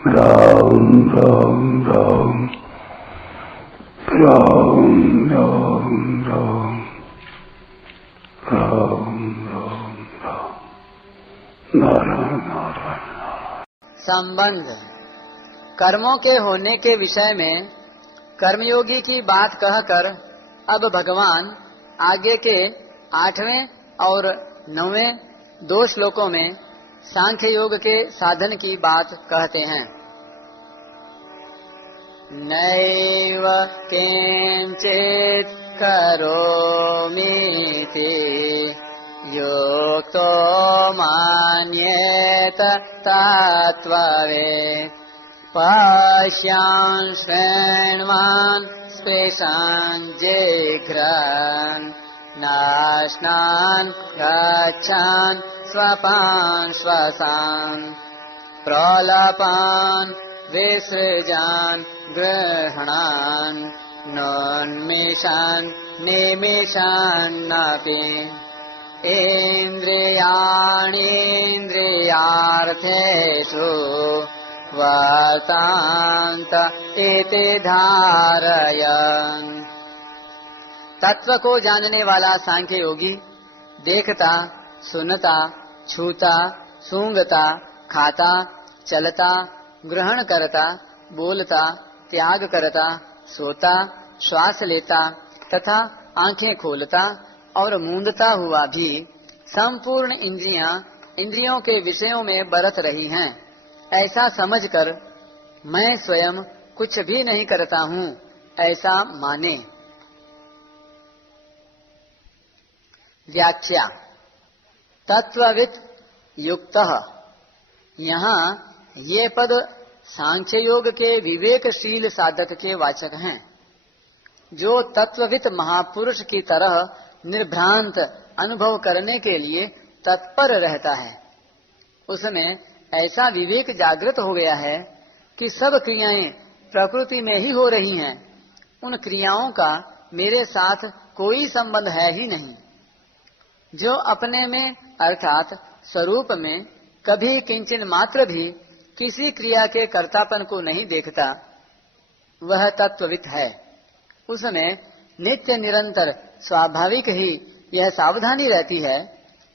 राम राम राम राम राम राम राम राम राम नारायण नारायण। संबंध कर्मों के होने के विषय में कर्मयोगी की बात कहकर अब भगवान आगे के 8वें और 9वें 2 श्लोकों में सांख्य योग के साधन की बात कहते हैं। नैव किंचित् करोमीति योक्तो मान्येत तत्त्ववेत् पश्यान् शृण्वान् स्पृशान् जिघ्रान् नाश्नान् गच्छान् स्वपान् श्वसान् प्रलपान् विसृजान् गृह्णान् नोन्मिषान् निमिषान्नपि इन्द्रियाणीन्द्रियार्थेषु वर्तान्त इति धारयन्। तत्व को जानने वाला सांख्य योगी देखता, सुनता, छूता, सूंघता, खाता, चलता, ग्रहण करता, बोलता, त्याग करता, सोता, श्वास लेता तथा आंखें खोलता और मूंदता हुआ भी संपूर्ण इंद्रियां इंद्रियों के विषयों में बरत रही हैं, ऐसा समझकर मैं स्वयं कुछ भी नहीं करता हूँ ऐसा माने। व्याख्या। तत्ववित् युक्तः। यहाँ ये पद सांख्य योग के विवेकशील साधक के वाचक हैं, जो तत्ववित् महापुरुष की तरह निर्भ्रांत अनुभव करने के लिए तत्पर रहता है। उसमें ऐसा विवेक जागृत हो गया है कि सब क्रियाएं प्रकृति में ही हो रही हैं, उन क्रियाओं का मेरे साथ कोई संबंध है ही नहीं। जो अपने में अर्थात स्वरूप में कभी किंचन मात्र भी किसी क्रिया के कर्तापन को नहीं देखता, वह तत्ववित् है। उसमें नित्य निरंतर स्वाभाविक ही यह सावधानी रहती है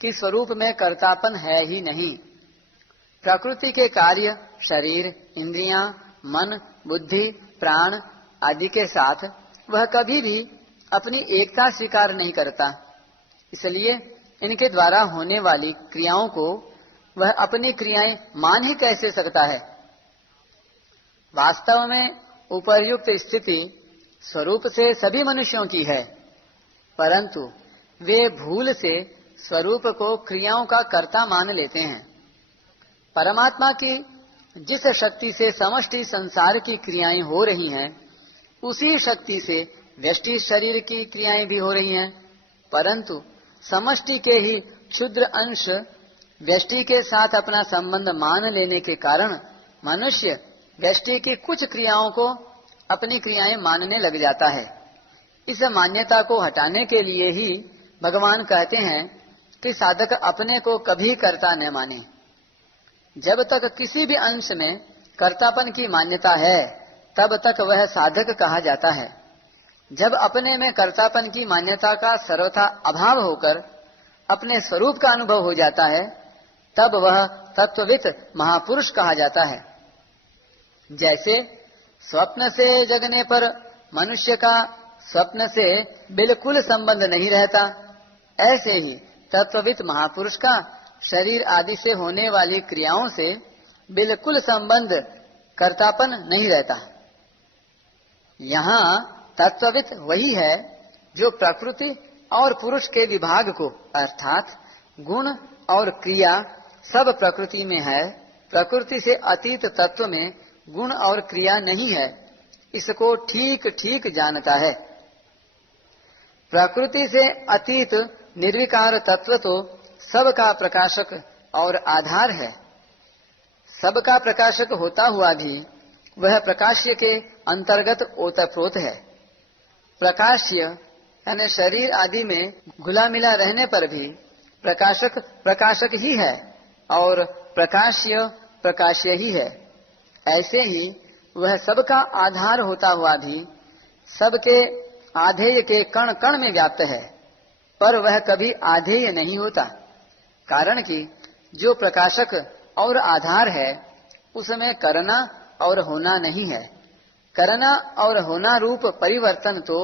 कि स्वरूप में कर्तापन है ही नहीं। प्रकृति के कार्य शरीर, इंद्रियां, मन, बुद्धि, प्राण आदि के साथ वह कभी भी अपनी एकता स्वीकार नहीं करता, इसलिए इनके द्वारा होने वाली क्रियाओं को वह अपनी क्रियाएं मान ही कैसे सकता है। वास्तव में उपर्युक्त स्थिति स्वरूप से सभी मनुष्यों की है, परंतु वे भूल से स्वरूप को क्रियाओं का कर्ता मान लेते हैं। परमात्मा की जिस शक्ति से समष्टि संसार की क्रियाएं हो रही हैं, उसी शक्ति से व्यष्टि शरीर की क्रियाएं भी हो रही हैं, परंतु समष्टि के ही क्षुद्र अंश व्यष्टि के साथ अपना संबंध मान लेने के कारण मनुष्य व्यष्टि की कुछ क्रियाओं को अपनी क्रियाएं मानने लग जाता है। इस मान्यता को हटाने के लिए ही भगवान कहते हैं कि साधक अपने को कभी कर्ता न माने। जब तक किसी भी अंश में कर्तापन की मान्यता है, तब तक वह साधक कहा जाता है। जब अपने में कर्तापन की मान्यता का सर्वथा अभाव होकर अपने स्वरूप का अनुभव हो जाता है, तब वह तत्ववित् महापुरुष कहा जाता है। जैसे स्वप्न से जगने पर मनुष्य का स्वप्न से बिल्कुल संबंध नहीं रहता, ऐसे ही तत्ववित् महापुरुष का शरीर आदि से होने वाली क्रियाओं से बिल्कुल संबंध कर्तापन नहीं रहता। यहाँ तत्ववित् वही है जो प्रकृति और पुरुष के विभाग को अर्थात गुण और क्रिया सब प्रकृति में है, प्रकृति से अतीत तत्व में गुण और क्रिया नहीं है, इसको ठीक ठीक जानता है। प्रकृति से अतीत निर्विकार तत्व तो सबका प्रकाशक और आधार है। सबका प्रकाशक होता हुआ भी वह प्रकाश्य के अंतर्गत ओतप्रोत है। प्रकाश्य यानी शरीर आदि में घुला मिला रहने पर भी प्रकाशक प्रकाशक ही है और प्रकाश्य प्रकाश्य ही है। ऐसे ही वह सबका आधार होता हुआ भी सबके आधेय के कण कण में व्याप्त है, पर वह कभी आधेय नहीं होता। कारण कि जो प्रकाशक और आधार है उसमें करना और होना नहीं है। करना और होना रूप परिवर्तन तो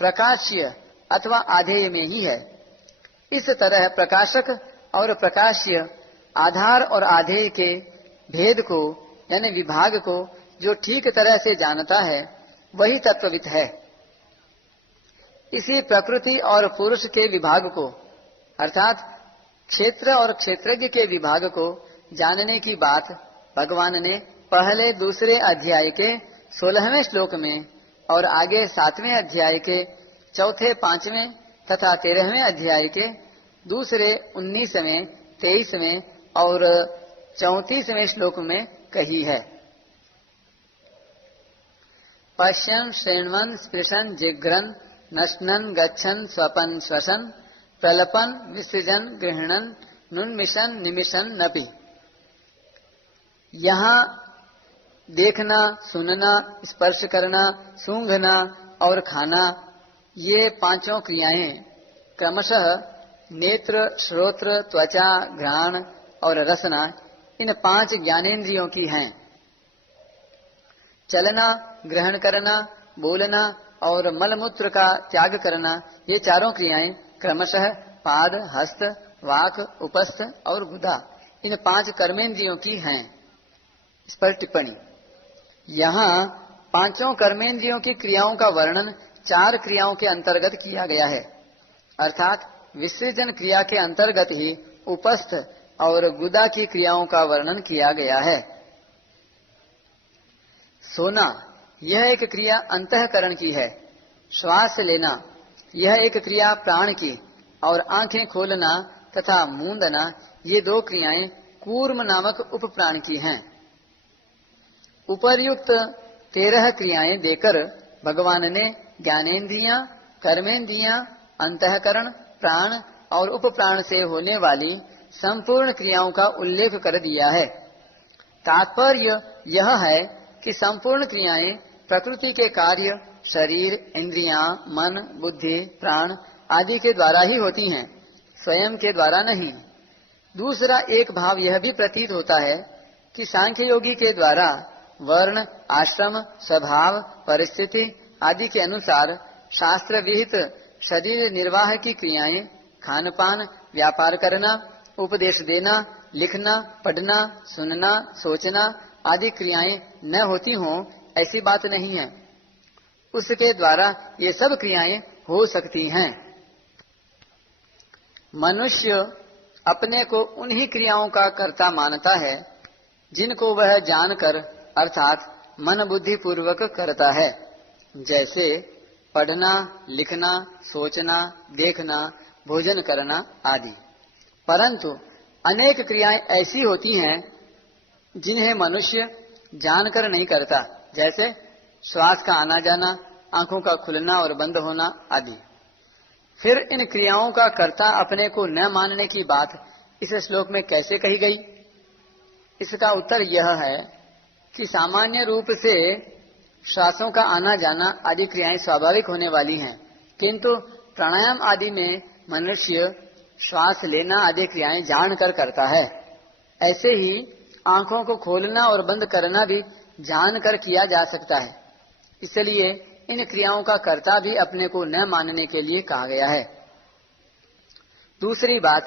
प्रकाश्य अथवा आधेय में ही है। इस तरह प्रकाशक और प्रकाश्य, आधार और आधेय के भेद को यानी विभाग को जो ठीक तरह से जानता है वही तत्वविद है। इसी प्रकृति और पुरुष के विभाग को अर्थात क्षेत्र और क्षेत्रज्ञ के विभाग को जानने की बात भगवान ने पहले दूसरे अध्याय के 16वें श्लोक में और आगे 7वें अध्याय के चौथे 5वें तथा 13वें अध्याय के दूसरे 19वें 23वें और 34वें श्लोक में कही है। पश्यन् शृण्वन् स्पृशन् जिघ्रन् नश्नन् गच्छन् स्वपन् श्वसन् प्रलपन् विसृजन् गृह्णन् नुन्मिषन् निमिषन् नपि। यहाँ देखना, सुनना, स्पर्श करना, सूंघना और खाना, ये पांचों क्रियाएं क्रमशः नेत्र, श्रोत्र, त्वचा, घ्राण और रसना इन 5 ज्ञानेंद्रियों की हैं। चलना, ग्रहण करना, बोलना और मलमूत्र का त्याग करना, ये चारों क्रियाएं क्रमशः पाद, हस्त, वाक, उपस्थ और गुदा इन 5 कर्मेंद्रियों की हैं। इस पर टिप्पणी। यहाँ पांचों कर्मेंद्रियों की क्रियाओं का वर्णन 4 क्रियाओं के अंतर्गत किया गया है, अर्थात विसर्जन क्रिया के अंतर्गत ही उपस्थ और गुदा की क्रियाओं का वर्णन किया गया है। सोना यह एक क्रिया अंतःकरण की है। श्वास लेना यह एक क्रिया प्राण की और आंखें खोलना तथा मूंदना ये 2 क्रियाएं कूर्म नामक उपप्राण की हैं। उपर्युक्त 13 क्रियाएं देकर भगवान ने ज्ञानेन्द्रियां, कर्मेंद्रियां, अंतःकरण, प्राण और उपप्राण से होने वाली संपूर्ण क्रियाओं का उल्लेख कर दिया है। तात्पर्य यह है कि संपूर्ण क्रियाएं प्रकृति के कार्य शरीर, इंद्रियां, मन, बुद्धि, प्राण आदि के द्वारा ही होती हैं, स्वयं के द्वारा नहीं। दूसरा एक भाव यह भी प्रतीत होता है कि सांख्य योगी के द्वारा वर्ण, आश्रम, स्वभाव, परिस्थिति आदि के अनुसार शास्त्र विहित शरीर निर्वाह की क्रियाएं खानपान, व्यापार करना, उपदेश देना, लिखना, पढ़ना, सुनना, सोचना आदि क्रियाएं न होती हों ऐसी बात नहीं है। उसके द्वारा ये सब क्रियाएं हो सकती हैं। मनुष्य अपने को उन्हीं क्रियाओं का कर्ता मानता है जिनको वह जानकर अर्थात मन बुद्धि पूर्वक करता है, जैसे पढ़ना, लिखना, सोचना, देखना, भोजन करना आदि। परंतु अनेक क्रियाएं ऐसी होती हैं जिन्हें मनुष्य जानकर नहीं करता, जैसे श्वास का आना जाना, आंखों का खुलना और बंद होना आदि। फिर इन क्रियाओं का कर्ता अपने को न मानने की बात इस श्लोक में कैसे कही गई? इसका उत्तर यह है कि सामान्य रूप से श्वासों का आना जाना आदि क्रियाएं स्वाभाविक होने वाली हैं, किंतु प्राणायाम आदि में मनुष्य श्वास लेना आदि क्रियाएं जानकर करता है। ऐसे ही आंखों को खोलना और बंद करना भी जानकर किया जा सकता है। इसलिए इन क्रियाओं का कर्ता भी अपने को न मानने के लिए कहा गया है। दूसरी बात,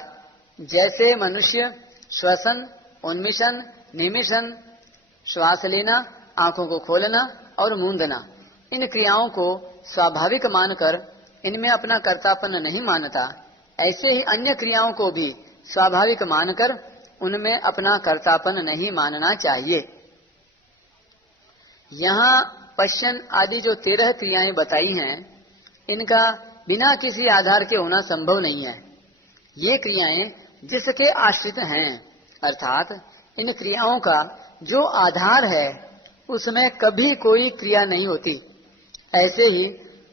जैसे मनुष्य श्वसन, उन्मिषण, निमिषण, श्वास लेना, आंखों को खोलना और मूंदना इन क्रियाओं को स्वाभाविक मानकर इनमें अपना कर्तापन नहीं मानता, ऐसे ही अन्य क्रियाओं को भी स्वाभाविक मानकर उनमें अपना कर्तापन नहीं मानना चाहिए। यहाँ पश्चन आदि जो 13 क्रियाएं बताई हैं, इनका बिना किसी आधार के होना संभव नहीं है। ये क्रियाएं जिसके आश्रित हैं, अर्थात इन क्रियाओं का जो आधार है उसमें कभी कोई क्रिया नहीं होती। ऐसे ही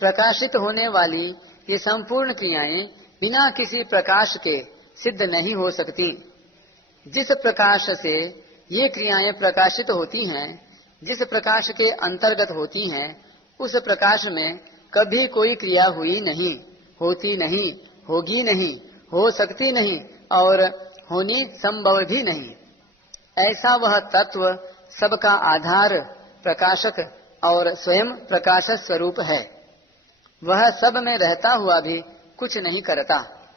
प्रकाशित होने वाली ये संपूर्ण क्रियाएं बिना किसी प्रकाश के सिद्ध नहीं हो सकती। जिस प्रकाश से ये क्रियाएं प्रकाशित होती हैं, जिस प्रकाश के अंतर्गत होती हैं, उस प्रकाश में कभी कोई क्रिया हुई नहीं, होती नहीं, होगी नहीं, हो सकती नहीं और होनी संभव भी नहीं। ऐसा वह तत्व सबका आधार, प्रकाशक और स्वयं प्रकाश स्वरूप है। वह सब में रहता हुआ भी कुछ नहीं करता।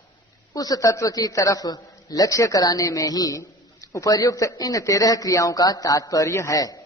उस तत्व की तरफ लक्ष्य कराने में ही उपर्युक्त इन 13 क्रियाओं का तात्पर्य है।